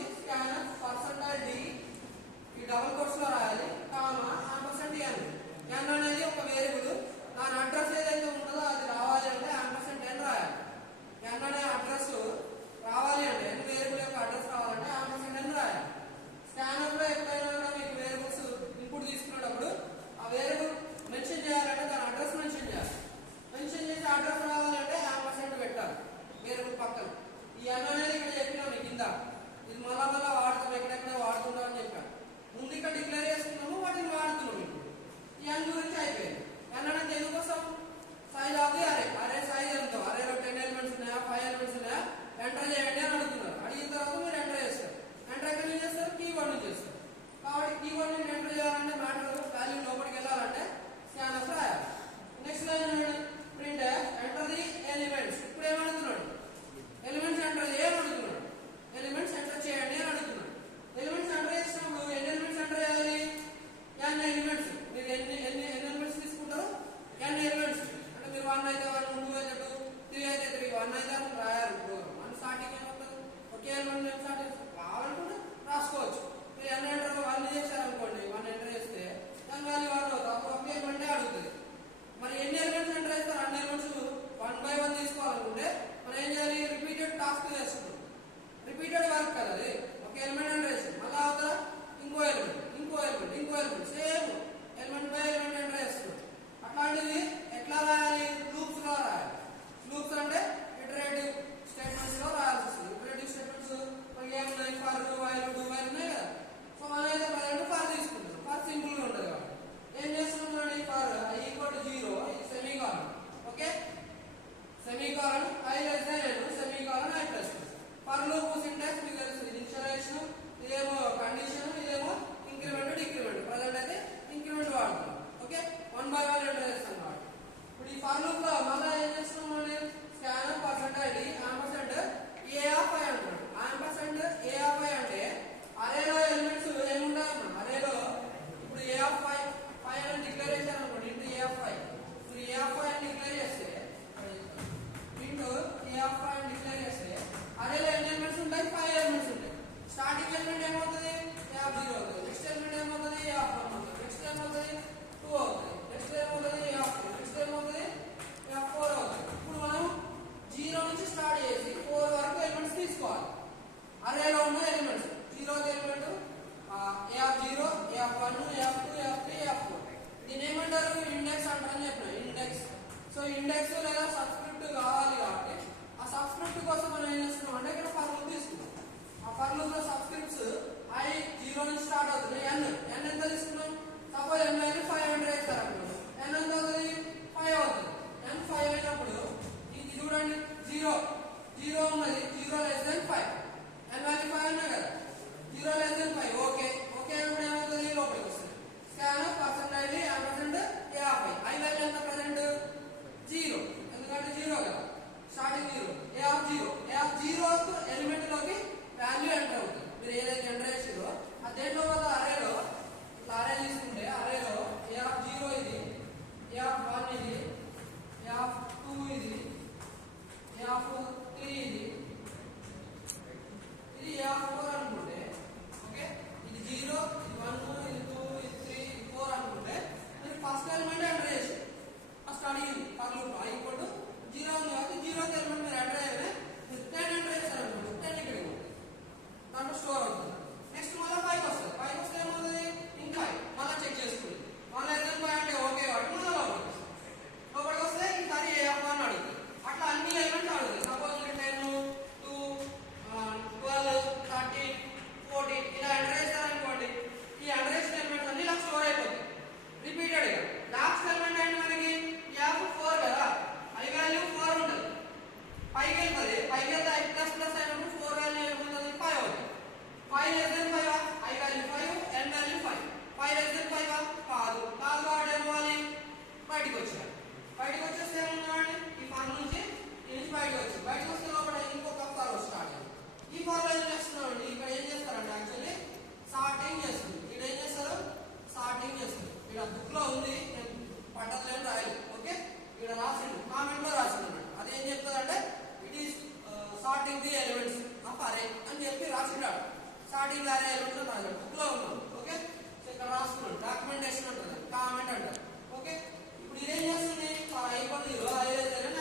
నుంచి scanner percentile D ఈ double quotes లో రాయాలి కామా యాంపర్సెంట్ ఎన్. ఎన్ అనేది ఒక వేరియబుల్, దాని అడ్రస్ ఏదైతే ఉంటుందో అది రావాలి అంటే యాంపర్సెంట్ ఎన్ రాయాలి. ఎన్ అనే అడ్రస్ రావాలి అంటే ఎన్ వేరియబుల్ యొక్క అడ్రస్ రావాలంటే యాంపర్సెంట్ ఎన్ రాయాలి. స్కానర్ లో ఎప్పుడైనా మీకు వేరియబుల్స్ ఇన్పుట్ తీసుకునేటప్పుడు ఆ వేరియబుల్ మెన్షన్ చేయాలంటే దాని అడ్రస్ మెన్షన్ చేయాలి. మెన్షన్ చేసి అడ్రస్ రావాలి అంటే యాంపర్సెంట్ పెట్టాలి వేరియబుల్ పక్కన. ఈ ఎన్ అనేది ఇక్కడ చెప్పినాం కింద, ఇది మళ్ళా వాడుతాం, ఎక్కడెక్కడ వాడుతుంటాం అని చెప్పాను. ముందు ఇక్కడ డిక్లేర్ చేసుకున్నాము, వాటిని వాడుతున్నాం. ఇప్పుడు ఈ ఎన్ గురించి అయిపోయింది. ఎన్ అనేది ఎందుకోసం సైజ్ ఆఫ్ ది అరే, అరే సైజ్ ఎంత, అరేలో 10 ఎలిమెంట్స్ ఉన్నాయా 5 ఎలిమెంట్స్ ఉన్నాయా ఎంటర్ చేయండి అని అడుగుతున్నారు. అడిగిన తర్వాత మీరు ఎంటర్ చేస్తారు. ఎంటర్ ఎక్కడ నుంచి చేస్తారు, కీవర్డ్ నుంచి చేస్తారు. కాబట్టి కీవర్డ్ నుంచి ఎంటర్ చేయాలంటే మ్యాటర్ వాల్యూ లోపలికి వెళ్ళాలంటే స్కానర్ రాయాలి. Next line print enter the elements. ఇప్పుడు ఏమడుగుతున్నాడు, ఎలిమెంట్స్ ఎంటర్ చేయని అడుగుతున్నాడు. ఎలిమెంట్స్ ఎంటర్ చేయండి అని అడుగుతున్నాడు. ఎలిమెంట్స్ ఎంటర్ చేసినప్పుడు ఎన్ని ఎలిమెంట్స్ ఎంటర్ చేయాలి, n ఎలిమెంట్స్. మీరు ఎన్ని ఎలిమెంట్స్ తీసుకుంటారు, n ఎలిమెంట్స్. అంటే మీరు 1 అయితే 1, 2 అయితే 2, 3 అయితే 3, 1 అయితే రాయాలి. ప్రోగ్రామ్ స్టార్టింగ్ ఏమవుతుంది, ఒకే ఎలిమెంట్ స్టార్ట్ చేస్తారు. కావాలనుకుంటే రాసుకోవచ్చు. మీరు n ఎంటర్ 1 చేశారనుకోండి, 1 ఎంటర్ చేస్తే దాని వాల్యూ 1 అవుతుంది. అప్పుడు ఒకే ఎలిమెంటే అడుగుతుంది. మరి ఎన్ని ఎలిమెంట్స్ ఎంటర్ చేస్తారు, అన్ని ఎలిమెంట్స్ 1 by 1 తీసుకోవాలనుకుంటే మనం ఏం చేయాలి, రిపీటెడ్ టాస్క్ చేస్తున్నాం. రిపీటెడ్ వర్క్ కదా అది. ఒక ఎలిమెంట్ ఎంటర్ చేస్తాం, మళ్ళీ అవుతారా ఇంకో ఎలిమెంట్, ఇంకో ఎలిమెంట్, ఇంకో element, same element by element enter చేస్తున్నాం. అట్లాంటివి ఎట్లా రాయాలి, లూప్స్ లో రాయాలి. లూప్స్ అంటే ఇటరేటివ్ స్టేట్మెంట్స్ లో రాయాల్సి వస్తుంది. ఇటరేటివ్ స్టేట్మెంట్స్ ఏమున్నాయి, ఫర్, వైల్, డూ వైల్ ఉన్నాయి కదా. సో మనం అయితే ప్రజెంట్ ఫర్ తీసుకుంటాం. ఫర్ సింపుల్ గా ఉంటుంది కాబట్టి ఏం చేస్తున్నాం, ఫర్ i = 0 ఇది semicolon. Okay, semicolon i less than n, semicolon i plus. For loop syntax మీకు తెలుసు, ఇనిషియలైజేషన్, ఇదేమో కండిషన్, ఇదేమో ఇంక్రిమెంట్ డిక్రిమెంట్. ప్రజెంట్ అయితే ఇంక్రిమెంట్ వాడుతున్నాం. ఓకే, 1 by 1 ఎంటర్ చేస్తాం కాబట్టి. ఇప్పుడు ఈ ఫర్ లూప్ లో మళ్ళీ ఏం చేస్తున్నాం, scanner percentile ampersand a of i అంటాడు. యాంపర్సెంట్ a of i అంటే అరేలో ఎలిమెంట్స్ ఏముంటాయి అన్న, అరేలో ఇప్పుడు a of i అని డిక్లేర్ చేశారు అనుకోండి, ఇంటూ a of i. ఇప్పుడు a of i అని డిక్లేర్ చేస్తే ఇంటూ a of i అని డిక్లేర్ చేస్తే అరేలో ఎన్ని ఎలిమెంట్స్ ఉంటాయి, 5 ఎలిమెంట్స్ ఉంటాయి. స్టార్టింగ్ ఎలిమెంట్ ఏమవుతుంది, a of 0 అవుతుంది. నెక్స్ట్ ఎలిమెంట్ ఏమవుతుంది, a of 1 అవుతుంది. నెక్స్ట్ ఏమవుతుంది 2 అవుతుంది. నెక్స్ట్ ఏమవుతుంది a of 3. నెక్స్ట్ ఏమవుతుంది a of 4 అవుతుంది. ఇప్పుడు మనం 0 నుంచి స్టార్ట్ చేసి 4 వరకు ఎలిమెంట్స్ తీసుకోవాలి. అరేలో ఉన్న elements 0th element a of 0, a of 1, a of 2, a of 3, a of 4. దీని ఏమంటారు, ఇండెక్స్ అంటారని చెప్పిన. ఇండెక్స్. సో ఇండెక్స్ లేదా సబ్స్క్రిప్ట్ కావాలి కాబట్టి ఆ సబ్స్క్రిప్ట్ కోసం మనం ఏం చేస్తున్నాం అంటే ఇక్కడ ఫర్ లూప్ తీసుకున్నాం. ఆ ఫర్ లూప్ లో సబ్స్క్రిప్ట్స్ i 0 నుంచి స్టార్ట్ అవుతుంది. n ఎంత తీసుకున్నాం, సపోజ్ n వాల్యూ 5 ఎంటర్ చేస్తారు అనుకోండి, n ఎంత అవుతుంది 5 అవుతుంది. n 5 అయినప్పుడు ఇది చూడండి 0 ఉన్నది, 0 less than 5. n వాల్యూ 5 ఉన్నాయి కదా, 0 less than 5. ఓకే ఓకే అన్నప్పుడు ఏమవుతుంది, లోపలికి వస్తుంది. Scanner percentile ampersand a of i. i value ఎంత ప్రెజెంట్ 0, ఎందుకంటే 0 కదా, starting 0. a of 0th element లోకి వాల్యూ ఎంటర్ అవుతుంది. మీరు ఏదైతే ఎంటర్ చేసారో ఆ దేంట్లో అరేలో ఇట్లా అరే తీసుకుంటే అరేలో a of 0 ఇది, a of 1 ఇది, a of 2 ఇది, a of 3 ఇది, ఇది a of 4 అనుకుంటే, ఓకే ఇది 0, ఇది 1, ఇది 2, ఇది 3, ఇది 4 అనుకుంటే మీరు ఫస్ట్ ఎలిమెంట్ ఎంటర్ చేసి ఫస్ట్ అడిగింది ఫర్ లూప్ i = 0 ఉంది కాబట్టి 0th ఎలిమెంట్ మీరు ఎంటర్ చేయగానే 10 ఎంటర్ చేశారు అనుకోండి, 10 ఇక్కడికి ఉంటుంది, దాంట్లో స్టోర్ అవుతుంది. నెక్స్ట్ మళ్ళీ 5 వస్తుంది. 5 వస్తే ఏమవుతుంది, ఇంకా మళ్ళీ చెక్ చేసుకుంది. 1 less than 5 అంటే ఓకే కాబట్టి మళ్ళీ లోపలికి వస్తే ఈసారి a of 1 అడుగుతుంది. అట్లా అన్ని ఎలిమెంట్స్ అడుగుతాయి. సపోజ్ 10, 2, 12, 13, 14 ఇలా ఎంటర్ చేస్తారనుకోండి, ఈ ఎంటర్ చేసిన ఎలిమెంట్స్ అన్ని ఇలా స్టోర్ అయిపోతాయి రిపీటెడ్ గా. లాస్ట్ ఎలిమెంట్ అంటే మనకి a of 4 కదా, i వాల్యూ 4 ఉంటుంది, పైకి వెళ్తుంది. పైకి వెళ్తే i ప్లస్ ప్లస్ అయినప్పుడు 4 వాల్యూ ఏమవుతుంది 5 అవుతుంది. 5 less than 5 i value 5, n value 5. 5 less than 5 కాదు కాబట్టి ఏమవ్వాలి, బయటికి వచ్చేయాలి. బయటికి వచ్చేస్తే ఏమన్నాడు, ఈ ఫర్ నుంచి బయటకు వస్తే లోపల ఇంకొక ఫర్ స్టార్ట్ అయ్యింది. ఈ ఫర్ ఏం చేస్తున్నాడు, ఇక్కడ ఏం చేస్తారంటే యాక్చువల్లీ సార్టింగ్ చేస్తుంది. ఇక్కడ ఏం చేస్తారు, సార్టింగ్ చేస్తుంది. ఇక్కడ బుక్ లో ఉంది, పట్టట్లేదు రాయలేదు. ఓకే, ఇక్కడ రాసిండు, కామెంట్ లో రాసిండు. అది ఏం చెప్తుందంటే it is sorting the elements of అరే అని చెప్పి రాసిండాడు. స్టార్టింగ్ అరే ఉంటుంది రాయాలి, బుక్ లో ఉన్నాం. ఓకే, సో ఇక్కడ రాసుకున్నాం డాక్యుమెంటేషన్ ఉంటుంది, కామెంట్ అంటారు. ఓకే, ఇప్పుడు ఇదేం చేస్తుంది, i = 0 i <0